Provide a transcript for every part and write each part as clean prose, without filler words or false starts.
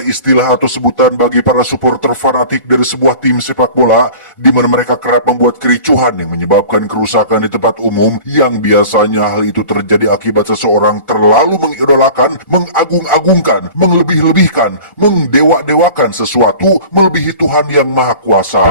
adalah istilah atau sebutan bagi para supporter fanatik dari sebuah tim sepak bola, di mana mereka kerap membuat kericuhan yang menyebabkan kerusakan di tempat umum, yang biasanya hal itu terjadi akibat seseorang terlalu mengidolakan, mengagung-agungkan, melebih-lebihkan, mengdewa-dewakan sesuatu melebihi Tuhan yang Maha Kuasa.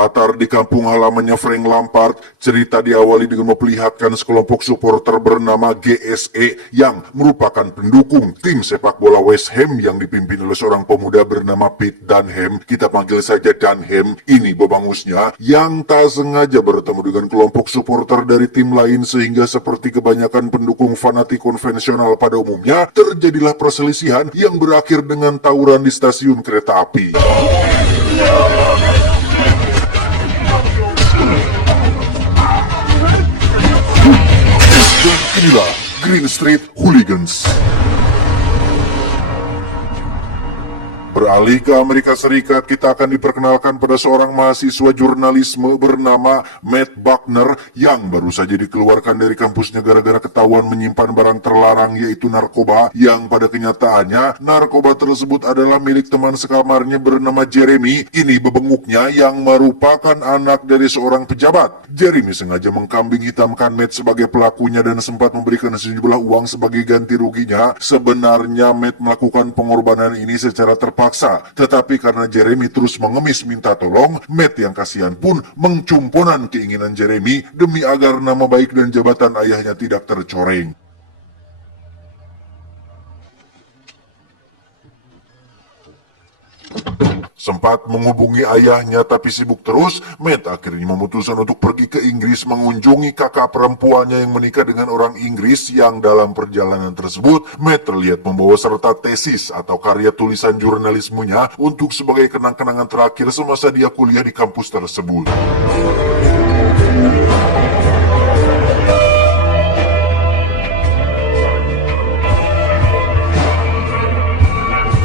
Berlatar di kampung halamannya Frank Lampard, cerita diawali dengan memperlihatkan sekelompok supporter bernama GSE yang merupakan pendukung tim sepak bola West Ham yang dipimpin oleh seorang pemuda bernama Pete Dunham. Kita panggil saja Dunham. Ini bebangusnya yang tak sengaja bertemu dengan kelompok supporter dari tim lain, sehingga seperti kebanyakan pendukung fanatik konvensional pada umumnya, terjadilah perselisihan yang berakhir dengan tawuran di stasiun kereta api. Dan inilah Green Street Hooligans. Beralih ke Amerika Serikat, kita akan diperkenalkan pada seorang mahasiswa jurnalisme bernama Matt Buckner yang baru saja dikeluarkan dari kampusnya gara-gara ketahuan menyimpan barang terlarang, yaitu narkoba, yang pada kenyataannya narkoba tersebut adalah milik teman sekamarnya bernama Jeremy. Ini bebenguknya yang merupakan anak dari seorang pejabat. Jeremy sengaja mengkambing hitamkan Matt sebagai pelakunya dan sempat memberikan sejumlah uang sebagai ganti ruginya. Sebenarnya Matt melakukan pengorbanan ini secara terpaksa, tetapi karena Jeremy terus mengemis minta tolong, Matt yang kasihan pun mencumponan keinginan Jeremy demi agar nama baik dan jabatan ayahnya tidak tercoreng. Sempat menghubungi ayahnya tapi sibuk terus, Matt akhirnya memutuskan untuk pergi ke Inggris mengunjungi kakak perempuannya yang menikah dengan orang Inggris, yang dalam perjalanan tersebut Matt terlihat membawa serta tesis atau karya tulisan jurnalismenya untuk sebagai kenang-kenangan terakhir semasa dia kuliah di kampus tersebut.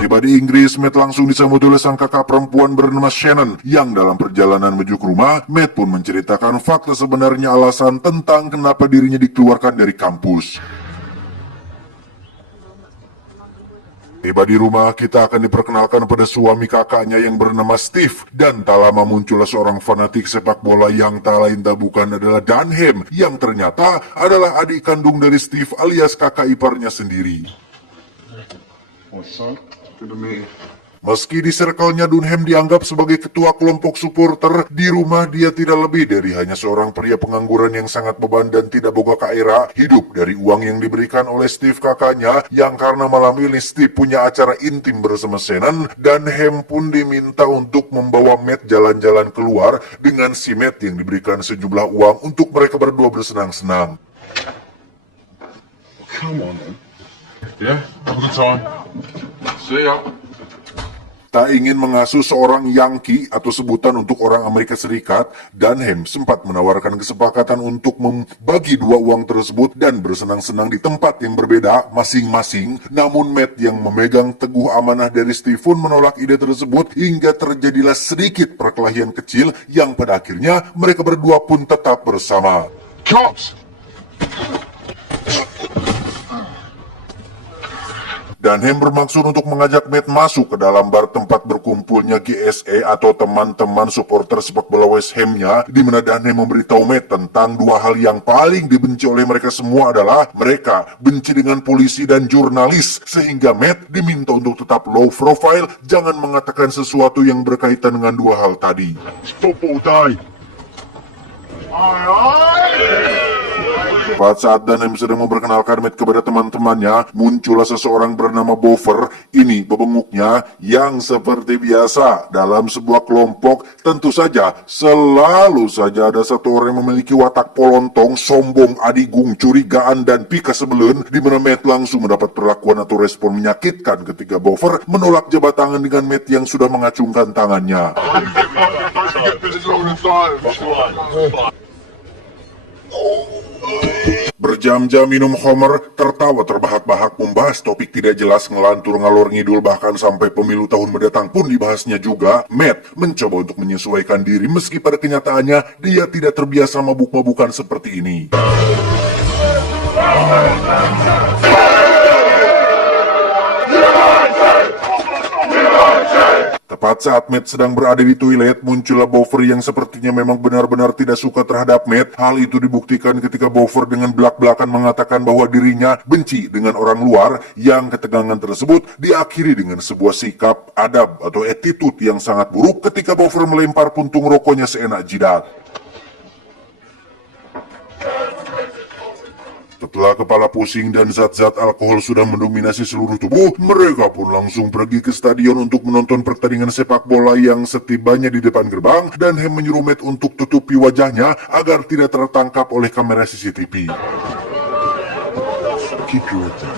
Tiba di Inggris, Matt langsung disambut oleh sang kakak perempuan bernama Shannon, yang dalam perjalanan menuju ke rumah, Matt pun menceritakan fakta sebenarnya alasan tentang kenapa dirinya dikeluarkan dari kampus. Tiba di rumah, kita akan diperkenalkan pada suami kakaknya yang bernama Steve, dan tak lama muncullah seorang fanatik sepak bola yang tak lain tak bukan adalah Dunham, yang ternyata adalah adik kandung dari Steve alias kakak iparnya sendiri. Meski di circle-nya Dunham dianggap sebagai ketua kelompok supporter, di rumah dia tidak lebih dari hanya seorang pria pengangguran yang sangat beban dan tidak boga kaira, hidup dari uang yang diberikan oleh Steve kakaknya, yang karena malam ini Steve punya acara intim bersama Shannon, Dunham pun diminta untuk membawa Matt jalan-jalan keluar dengan si Matt yang diberikan sejumlah uang untuk mereka berdua bersenang-senang. Come on, man. Yeah, have a good time. See ya. Tak ingin mengasuh seorang Yankee atau sebutan untuk orang Amerika Serikat, Dunham sempat menawarkan kesepakatan untuk membagi dua uang tersebut dan bersenang-senang di tempat yang berbeda masing-masing. Namun Matt yang memegang teguh amanah dari Stephen menolak ide tersebut, hingga terjadilah sedikit perkelahian kecil yang pada akhirnya mereka berdua pun tetap bersama. Cops! Dunham bermaksud untuk mengajak Matt masuk ke dalam bar tempat berkumpulnya GSE atau teman-teman supporter sepak bola West Ham-nya, di mana Dunham memberitahu Matt tentang dua hal yang paling dibenci oleh mereka semua adalah mereka benci dengan polisi dan jurnalis, sehingga Matt diminta untuk tetap low profile, jangan mengatakan sesuatu yang berkaitan dengan dua hal tadi. It's football day. Pada saat Dunham sedang memperkenalkan Matt kepada teman-temannya, muncullah seseorang bernama Bover. Ini bebenguknya yang seperti biasa dalam sebuah kelompok, tentu saja selalu saja ada satu orang yang memiliki watak polontong, sombong, adigung, curigaan, dan pika sebelen, di mana Matt langsung mendapat perlakuan atau respon menyakitkan ketika Bover menolak jabat tangan dengan Matt yang sudah mengacungkan tangannya. Berjam-jam minum Homer, tertawa terbahak-bahak membahas topik tidak jelas ngelantur ngalor ngidul, bahkan sampai pemilu tahun mendatang pun dibahasnya juga. Matt mencoba untuk menyesuaikan diri meski pada kenyataannya dia tidak terbiasa mabuk-mabukan seperti ini. Tepat saat Matt sedang berada di toilet, muncullah Boffer yang sepertinya memang benar-benar tidak suka terhadap Matt. Hal itu dibuktikan ketika Boffer dengan belak-belakan mengatakan bahwa dirinya benci dengan orang luar, yang ketegangan tersebut diakhiri dengan sebuah sikap adab atau attitude yang sangat buruk ketika Boffer melempar puntung rokoknya seenak jidat. Setelah kepala pusing dan zat-zat alkohol sudah mendominasi seluruh tubuh, mereka pun langsung pergi ke stadion untuk menonton pertandingan sepak bola. Yang setibanya di depan gerbang, Dunham menyuruh Matt untuk tutupi wajahnya agar tidak tertangkap oleh kamera CCTV. Keep your wit down.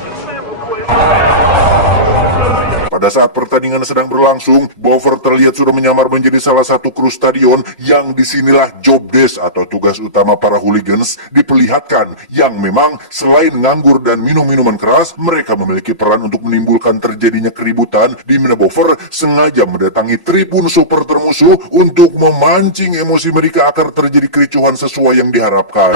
Pada saat pertandingan sedang berlangsung, Boffer terlihat sudah menyamar menjadi salah satu kru stadion, yang disinilah job desk atau tugas utama para hooligans diperlihatkan, yang memang selain nganggur dan minum minuman keras, mereka memiliki peran untuk menimbulkan terjadinya keributan, di mana Boffer sengaja mendatangi tribun supporter musuh untuk memancing emosi mereka agar terjadi kericuhan sesuai yang diharapkan.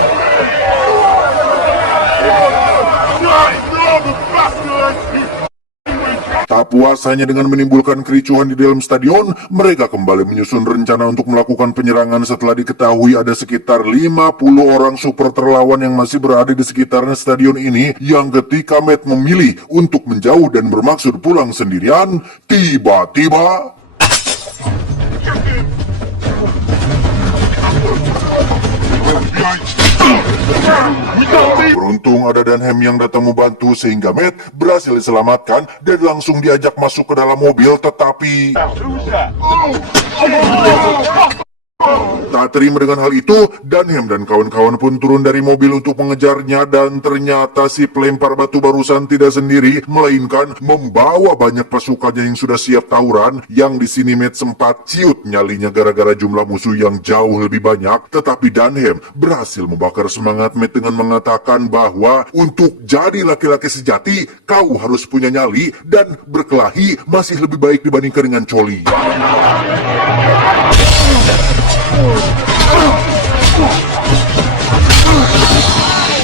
Tak puas hanya dengan menimbulkan kericuhan di dalam stadion, mereka kembali menyusun rencana untuk melakukan penyerangan setelah diketahui ada sekitar 50 orang supporter lawan yang masih berada di sekitar stadion ini, yang ketika Matt memilih untuk menjauh dan bermaksud pulang sendirian, tiba-tiba beruntung ada Dunham yang datang membantu sehingga Matt berhasil diselamatkan dan langsung diajak masuk ke dalam mobil, tetapi tak terima dengan hal itu, Dunham dan kawan-kawan pun turun dari mobil untuk mengejarnya, dan ternyata si pelempar batu barusan tidak sendiri, melainkan membawa banyak pasukannya yang sudah siap tawuran. Yang di sini Matt sempat ciut nyalinya gara-gara jumlah musuh yang jauh lebih banyak, tetapi Dunham berhasil membakar semangat Matt dengan mengatakan bahwa untuk jadi laki-laki sejati, kau harus punya nyali dan berkelahi masih lebih baik dibandingkan dengan coli.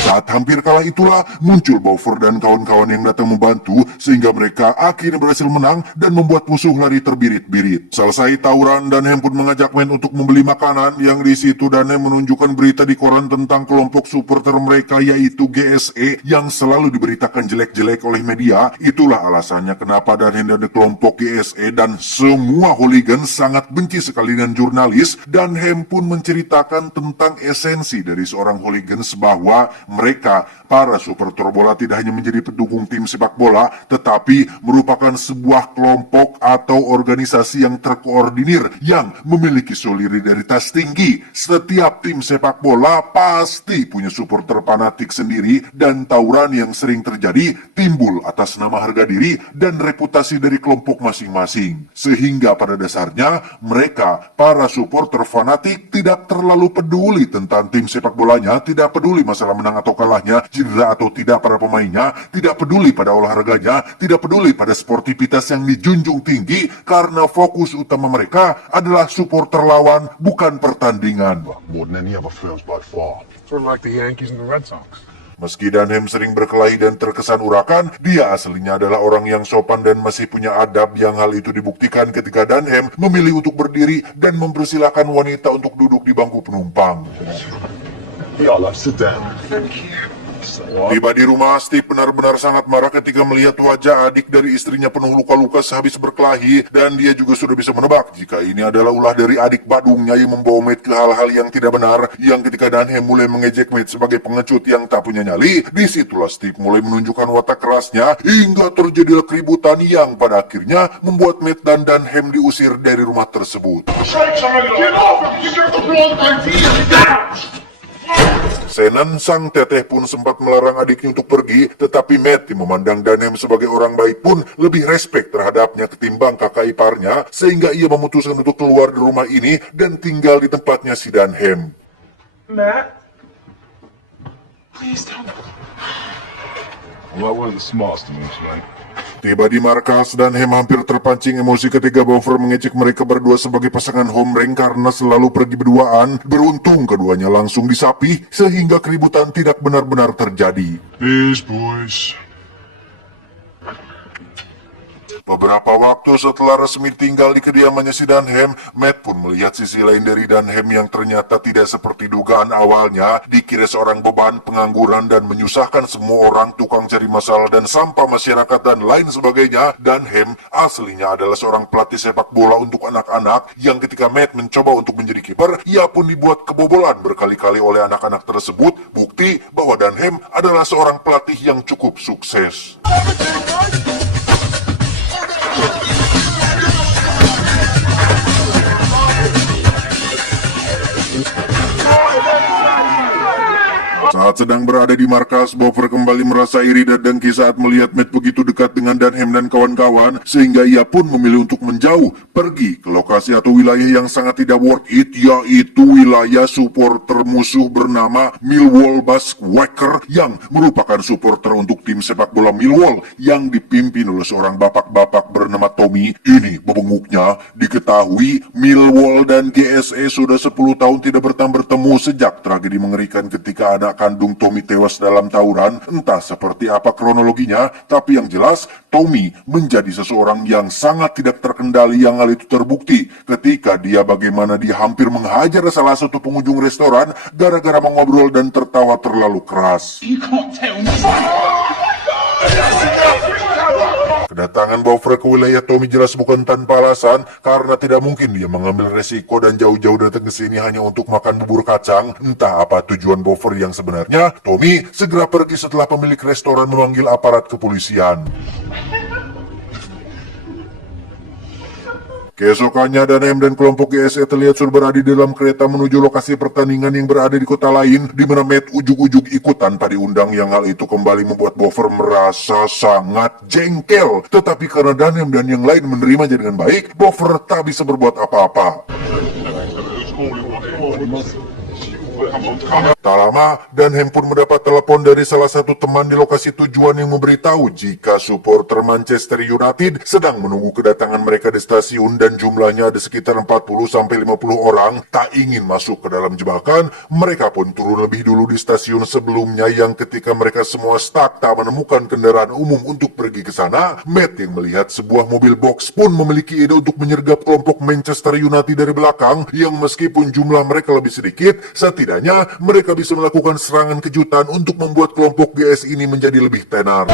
Saat hampir kalah itulah muncul Boffer dan kawan-kawan yang datang membantu, sehingga mereka akhirnya berhasil menang dan membuat musuh lari terbirit-birit. Selesai tawuran, Dunham pun mengajak Matt untuk membeli makanan. Yang di situ Dunham menunjukkan berita di koran tentang kelompok supporter mereka, yaitu GSE, yang selalu diberitakan jelek-jelek oleh media. Itulah alasannya kenapa Dunham dan kelompok GSE dan semua hooligan sangat benci sekali dengan jurnalis. Dunham pun menceritakan tentang esensi dari seorang hooligans, bahwa mereka, para supporter bola, tidak hanya menjadi pendukung tim sepak bola, tetapi merupakan sebuah kelompok atau organisasi yang terkoordinir, yang memiliki solidaritas tinggi. Setiap tim sepak bola pasti punya supporter fanatik sendiri, dan tawuran yang sering terjadi timbul atas nama harga diri dan reputasi dari kelompok masing-masing. Sehingga pada dasarnya mereka, para supporter fanatik, tidak terlalu peduli tentang tim sepak bolanya, tidak peduli masalah menang atau kalahnya, cedera atau tidak para pemainnya, tidak peduli pada olahraganya, tidak peduli pada sportivitas yang dijunjung tinggi, karena fokus utama mereka adalah supporter lawan, bukan pertandingan. More than any other fans by far. Sort of like the Yankees and the Red Sox. Meski Dunham sering berkelahi dan terkesan urakan, dia aslinya adalah orang yang sopan dan masih punya adab, yang hal itu dibuktikan ketika Dunham memilih untuk berdiri dan mempersilahkan wanita untuk duduk di bangku penumpang. Y'all, sit down. Tiba di rumah, Steve benar-benar sangat marah ketika melihat wajah adik dari istrinya penuh luka-luka sehabis berkelahi, dan dia juga sudah bisa menebak jika ini adalah ulah dari adik badungnya yang membawa Matt ke hal-hal yang tidak benar. Yang ketika Dunham mulai mengejek Matt sebagai pengecut yang tak punya nyali, disitulah Steve mulai menunjukkan watak kerasnya, hingga terjadilah keributan yang pada akhirnya membuat Matt dan Dunham diusir dari rumah tersebut. Get off him! You got the wrong idea! Shannon, sang teteh, pun sempat melarang adiknya untuk pergi, tetapi Matt yang memandang Dunham sebagai orang baik pun lebih respek terhadapnya ketimbang kakak iparnya, sehingga ia memutuskan untuk keluar dari rumah ini dan tinggal di tempatnya si Dunham. Matt? Please tell me. Well, that wasn't the smartest moves, mate. Tiba di markas, Dunham hampir terpancing emosi ketika Buffer mengecek mereka berdua sebagai pasangan homreng karena selalu pergi berduaan. Beruntung keduanya langsung disapih sehingga keributan tidak benar-benar terjadi. These boys. Beberapa waktu setelah resmi tinggal di kediamannya si Dunham, Matt pun melihat sisi lain dari Dunham yang ternyata tidak seperti dugaan awalnya, dikira seorang beban, pengangguran, dan menyusahkan semua orang, tukang cari masalah dan sampah masyarakat dan lain sebagainya. Dunham aslinya adalah seorang pelatih sepak bola untuk anak-anak yang ketika Matt mencoba untuk menjadi kiper, ia pun dibuat kebobolan berkali-kali oleh anak-anak tersebut, bukti bahwa Dunham adalah seorang pelatih yang cukup sukses. Saat sedang berada di markas, Buffer kembali merasa iri dan dengki saat melihat Matt begitu dekat dengan Dunham dan kawan-kawan, sehingga ia pun memilih untuk menjauh, pergi ke lokasi atau wilayah yang sangat tidak worth it, yaitu wilayah supporter musuh bernama Millwall Bushwhacker, yang merupakan supporter untuk tim sepak bola Millwall yang dipimpin oleh seorang bapak-bapak bernama Tommy. Ini bebenguknya, diketahui Millwall dan GSE sudah 10 tahun tidak bertemu sejak tragedi mengerikan ketika anak kandung Tommy tewas dalam tawuran. Entah seperti apa kronologinya, tapi yang jelas Tommy menjadi seseorang yang sangat tidak terkendali, yang hal itu terbukti ketika bagaimana dia hampir menghajar salah satu pengunjung restoran gara-gara mengobrol dan tertawa terlalu keras. You can't tell me. Kedatangan Buffer ke wilayah Tommy jelas bukan tanpa alasan, karena tidak mungkin dia mengambil resiko dan jauh-jauh datang ke sini hanya untuk makan bubur kacang. Entah apa tujuan Buffer yang sebenarnya. Tommy segera pergi setelah pemilik restoran memanggil aparat kepolisian. Keesokannya, Dunham dan kelompok GSE terlihat sudah berada di dalam kereta menuju lokasi pertandingan yang berada di kota lain, di mana Matt ujug-ujug ikut tanpa diundang, yang hal itu kembali membuat Buffer merasa sangat jengkel. Tetapi karena Dunham dan yang lain menerimanya dengan baik, Buffer tak bisa berbuat apa-apa. Tak lama, Dunham pun mendapat telepon dari salah satu teman di lokasi tujuan yang memberitahu jika supporter Manchester United sedang menunggu kedatangan mereka di stasiun dan jumlahnya ada sekitar 40-50 orang. Tak ingin masuk ke dalam jebakan, mereka pun turun lebih dulu di stasiun sebelumnya, yang ketika mereka semua stuck tak menemukan kendaraan umum untuk pergi ke sana, Matt yang melihat sebuah mobil box pun memiliki ide untuk menyergap kelompok Manchester United dari belakang, yang meskipun jumlah mereka lebih sedikit, setidaknya mereka bisa melakukan serangan kejutan untuk membuat kelompok GS ini menjadi lebih tenar.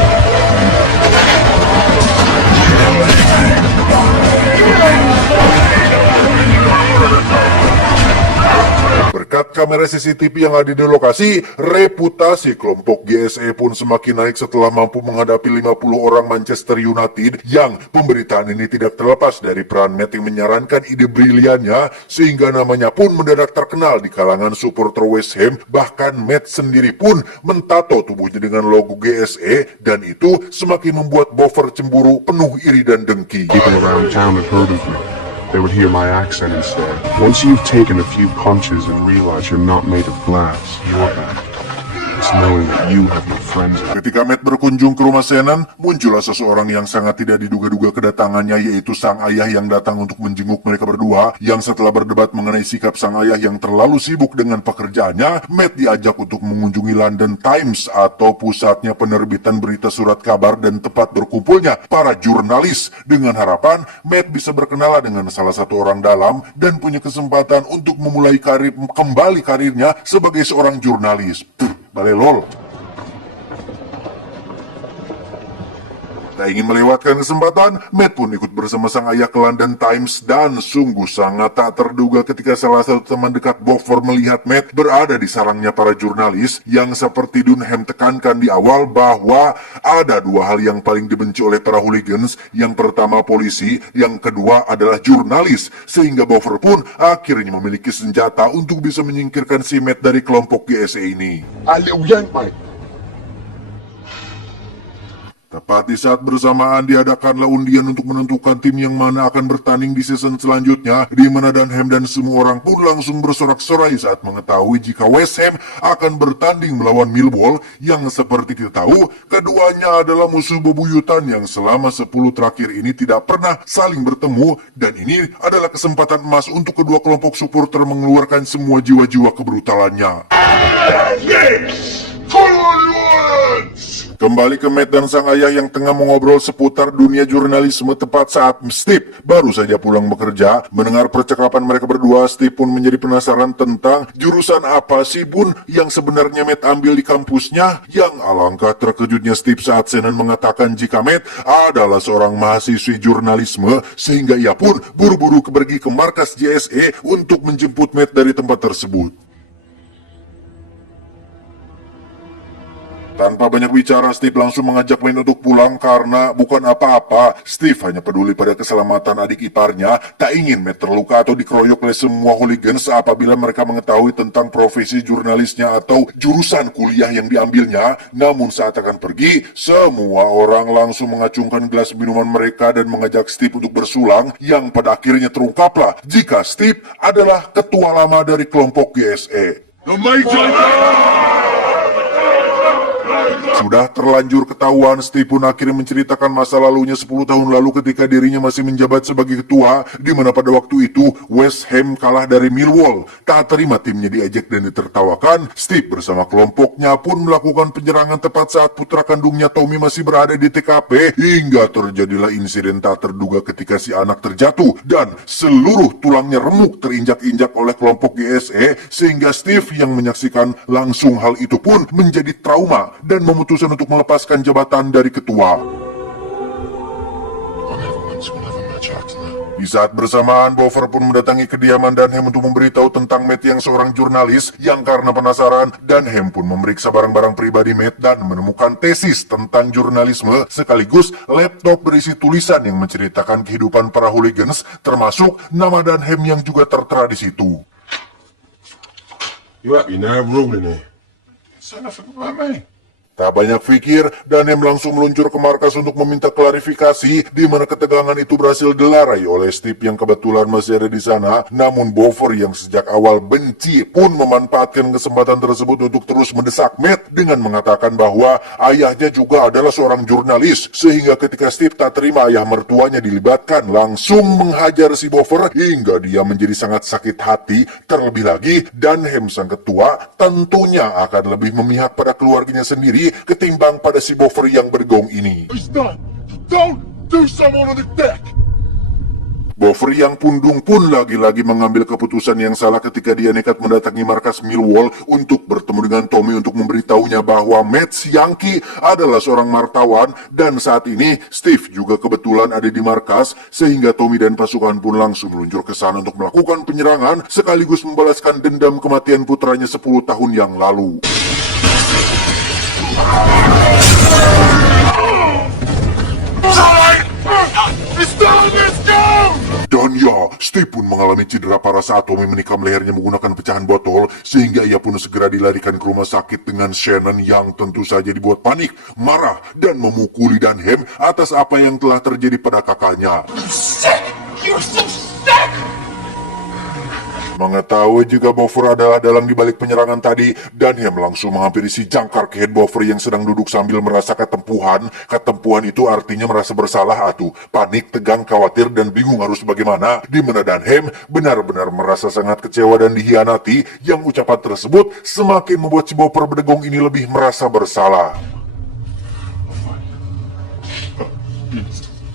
Berkat kamera CCTV yang ada di lokasi, reputasi kelompok GSE pun semakin naik setelah mampu menghadapi 50 orang Manchester United, yang pemberitaan ini tidak terlepas dari peran Matt yang menyarankan ide briliannya, sehingga namanya pun mendadak terkenal di kalangan supporter West Ham. Bahkan Matt sendiri pun mentato tubuhnya dengan logo GSE, dan itu semakin membuat Buffer cemburu, penuh iri dan dengki. People around town have heard of me. They would hear my accent instead. Once you've taken a few punches and realize you're not made of glass, your bad. It's knowing that you have your friends. Ketika Matt berkunjung ke rumah Shannon, muncullah seseorang yang sangat tidak diduga-duga kedatangannya, yaitu sang ayah yang datang untuk menjenguk mereka berdua, yang setelah berdebat mengenai sikap sang ayah yang terlalu sibuk dengan pekerjaannya, Matt diajak untuk mengunjungi London Times atau pusatnya penerbitan berita surat kabar dan tempat berkumpulnya para jurnalis, dengan harapan Matt bisa berkenalan dengan salah satu orang dalam dan punya kesempatan untuk memulai kembali karirnya sebagai seorang jurnalis. Balelol. Tak ingin melewatkan kesempatan, Matt pun ikut bersama sang ayah ke London Times, dan sungguh sangat tak terduga ketika salah satu teman dekat Buffer melihat Matt berada di sarangnya para jurnalis, yang seperti Dunham tekankan di awal bahwa ada dua hal yang paling dibenci oleh para hooligans. Yang pertama polisi, yang kedua adalah jurnalis, sehingga Buffer pun akhirnya memiliki senjata untuk bisa menyingkirkan si Matt dari kelompok GSE ini. A little yank, mate. Tepat di saat bersamaan diadakanlah undian untuk menentukan tim yang mana akan bertanding di season selanjutnya, di mana Dunham dan semua orang pun langsung bersorak-sorai saat mengetahui jika West Ham akan bertanding melawan Millwall yang seperti kita tahu, keduanya adalah musuh bebuyutan yang selama 10 terakhir ini tidak pernah saling bertemu, dan ini adalah kesempatan emas untuk kedua kelompok supporter mengeluarkan semua jiwa-jiwa kebrutalannya. Kembali ke Matt dan sang ayah yang tengah mengobrol seputar dunia jurnalisme tepat saat Steve baru saja pulang bekerja. Mendengar percakapan mereka berdua, Steve pun menjadi penasaran tentang jurusan apa sih Bun yang sebenarnya Matt ambil di kampusnya. Yang alangkah terkejutnya Steve saat Shannon mengatakan jika Matt adalah seorang mahasiswi jurnalisme, sehingga ia pun buru-buru pergi ke markas JSE untuk menjemput Matt dari tempat tersebut. Tanpa banyak bicara, Steve langsung mengajak Matt untuk pulang karena bukan apa-apa. Steve hanya peduli pada keselamatan adik iparnya, tak ingin Matt terluka atau dikeroyok oleh semua hooligans apabila mereka mengetahui tentang profesi jurnalisnya atau jurusan kuliah yang diambilnya. Namun saat akan pergi, semua orang langsung mengacungkan gelas minuman mereka dan mengajak Steve untuk bersulang, yang pada akhirnya terungkaplah jika Steve adalah ketua lama dari kelompok GSE. Sudah terlanjur ketahuan, Steve pun akhirnya menceritakan masa lalunya 10 tahun lalu ketika dirinya masih menjabat sebagai ketua, di mana pada waktu itu West Ham kalah dari Millwall. Tak terima timnya diejek dan ditertawakan, Steve bersama kelompoknya pun melakukan penyerangan tepat saat putra kandungnya Tommy masih berada di TKP, hingga terjadilah insiden tak terduga ketika si anak terjatuh dan seluruh tulangnya remuk terinjak-injak oleh kelompok GSE, sehingga Steve yang menyaksikan langsung hal itu pun menjadi trauma dan memutuskan untuk melepaskan jabatan dari ketua. Di saat bersamaan, Bover pun mendatangi kediaman Dunham untuk memberitahu tentang Matt yang seorang jurnalis, yang karena penasaran, Dunham pun memeriksa barang-barang pribadi Matt dan menemukan tesis tentang jurnalisme sekaligus laptop berisi tulisan yang menceritakan kehidupan para hooligans, termasuk nama Dunham yang juga tertera di situ. You happy now? We're all in here. Say nothing about me. Tak banyak pikir, Dunham langsung meluncur ke markas untuk meminta klarifikasi, di mana ketegangan itu berhasil dilarai oleh Steve yang kebetulan masih ada di sana. Namun Bover yang sejak awal benci pun memanfaatkan kesempatan tersebut untuk terus mendesak Matt dengan mengatakan bahwa ayahnya juga adalah seorang jurnalis, sehingga ketika Steve tak terima ayah mertuanya dilibatkan, langsung menghajar si Bover hingga dia menjadi sangat sakit hati. Terlebih lagi, Dunham sang ketua tentunya akan lebih memihak pada keluarganya sendiri ketimbang pada si Bover yang bergong ini. He's done. Don't do someone on the deck. Bover yang pundung pun lagi-lagi mengambil keputusan yang salah ketika dia nekat mendatangi markas Millwall untuk bertemu dengan Tommy untuk memberitahunya bahwa Matt Yankee adalah seorang wartawan, dan saat ini Steve juga kebetulan ada di markas, sehingga Tommy dan pasukan pun langsung meluncur ke sana untuk melakukan penyerangan sekaligus membalaskan dendam kematian putranya 10 tahun yang lalu. Dan ya, Steve pun mengalami cedera parah saat Tommy menikam lehernya menggunakan pecahan botol, sehingga ia pun segera dilarikan ke rumah sakit dengan Shannon yang tentu saja dibuat panik, marah, dan memukuli Dunham atas apa yang telah terjadi pada kakaknya. You're so sick! Mengetahui jika Bover adalah dalang dibalik penyerangan tadi, Dunham langsung menghampiri si jangkar head Bover yang sedang duduk sambil merasa ketempuhan. Ketempuhan itu artinya merasa bersalah atuh, panik, tegang, khawatir, dan bingung harus bagaimana. Di mana Dunham benar-benar merasa sangat kecewa dan dihianati, yang ucapan tersebut semakin membuat si Bover berdegong ini lebih merasa bersalah.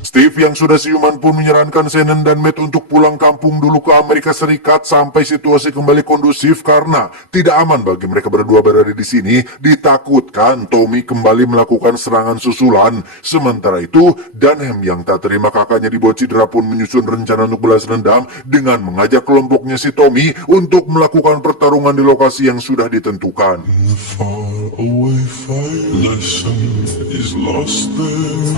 Steve yang sudah siuman pun menyarankan Shannon dan Matt untuk pulang kampung dulu ke Amerika Serikat sampai situasi kembali kondusif, karena tidak aman bagi mereka berdua berada di sini. Ditakutkan Tommy kembali melakukan serangan susulan. Sementara itu, Dunham yang tak terima kakaknya dibuat cedera pun menyusun rencana untuk balas dendam dengan mengajak kelompoknya si Tommy untuk melakukan pertarungan di lokasi yang sudah ditentukan. Far away fight lesson is lost there.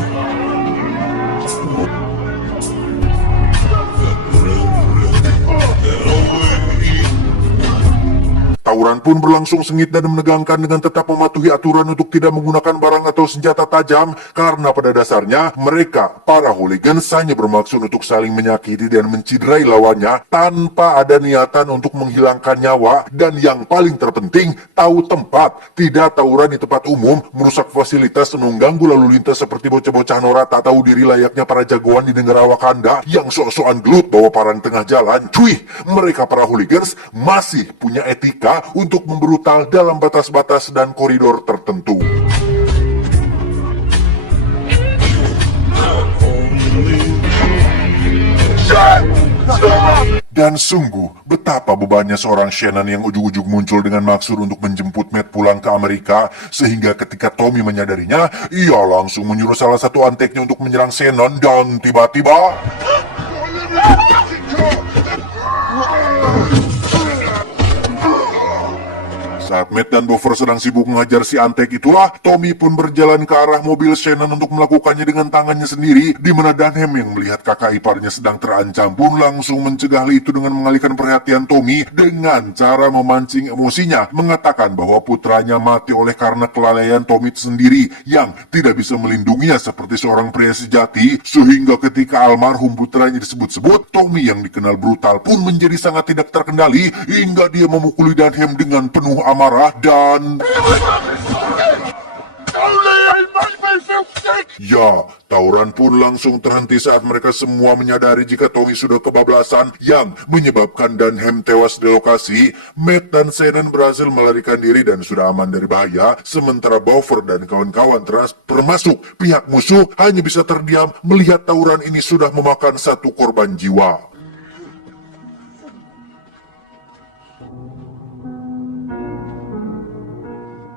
Tahu Tawuran pun berlangsung sengit dan menegangkan dengan tetap mematuhi aturan untuk tidak menggunakan barang atau senjata tajam karena pada dasarnya mereka, para hooligans, hanya bermaksud untuk saling menyakiti dan menciderai lawannya tanpa ada niatan untuk menghilangkan nyawa, dan yang paling terpenting, tahu tempat. Tidak tawuran di tempat umum, merusak fasilitas, mengganggu lalu lintas seperti bocah-bocah norak tak tahu diri layaknya para jagoan di negara Wakanda yang sok-sokan gelut bawa parang tengah jalan. Cuy, mereka para hooligans masih punya etika untuk membrutal dalam batas-batas dan koridor tertentu. Dan sungguh, betapa bebannya seorang Shannon yang ujug-ujug muncul dengan maksud untuk menjemput Matt pulang ke Amerika, sehingga ketika Tommy menyadarinya, ia langsung menyuruh salah satu anteknya untuk menyerang Shannon dan tiba-tiba... Saat Matt dan Buffer sedang sibuk mengajar si antek itulah, Tommy pun berjalan ke arah mobil Shannon untuk melakukannya dengan tangannya sendiri, di mana Dunham yang melihat kakak iparnya sedang terancam pun langsung mencegah itu dengan mengalihkan perhatian Tommy dengan cara memancing emosinya, mengatakan bahwa putranya mati oleh karena kelalaian Tommy sendiri yang tidak bisa melindunginya seperti seorang pria sejati, sehingga ketika almarhum putranya disebut-sebut, Tommy yang dikenal brutal pun menjadi sangat tidak terkendali hingga dia memukuli Dunham dengan penuh amarah dan... Ya, tawuran pun langsung terhenti saat mereka semua menyadari jika Tommy sudah kebablasan yang menyebabkan Dunham tewas di lokasi. Matt dan Shannon berhasil melarikan diri dan sudah aman dari bahaya, sementara Buffer dan kawan-kawan termasuk pihak musuh hanya bisa terdiam melihat tawuran ini sudah memakan satu korban jiwa.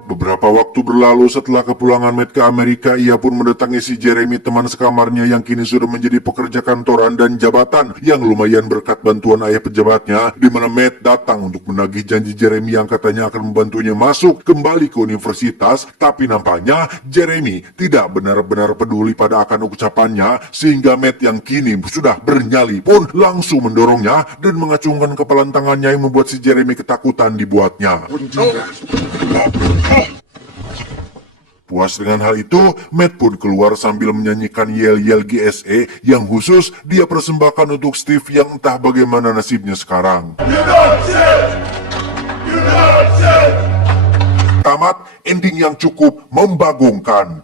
Beberapa waktu berlalu setelah kepulangan Matt ke Amerika, ia pun mendatangi si Jeremy, teman sekamarnya yang kini sudah menjadi pekerja kantoran dan jabatan yang lumayan berkat bantuan ayah pejabatnya, di mana Matt datang untuk menagih janji Jeremy yang katanya akan membantunya masuk kembali ke universitas, tapi nampaknya Jeremy tidak benar-benar peduli pada akan ucapannya, sehingga Matt yang kini sudah bernyali pun langsung mendorongnya dan mengacungkan kepalan tangannya yang membuat si Jeremy ketakutan dibuatnya. Puas dengan hal itu, Matt pun keluar sambil menyanyikan yel-yel GSE yang khusus dia persembahkan untuk Steve yang entah bagaimana nasibnya sekarang. Tamat, ending yang cukup membagongkan.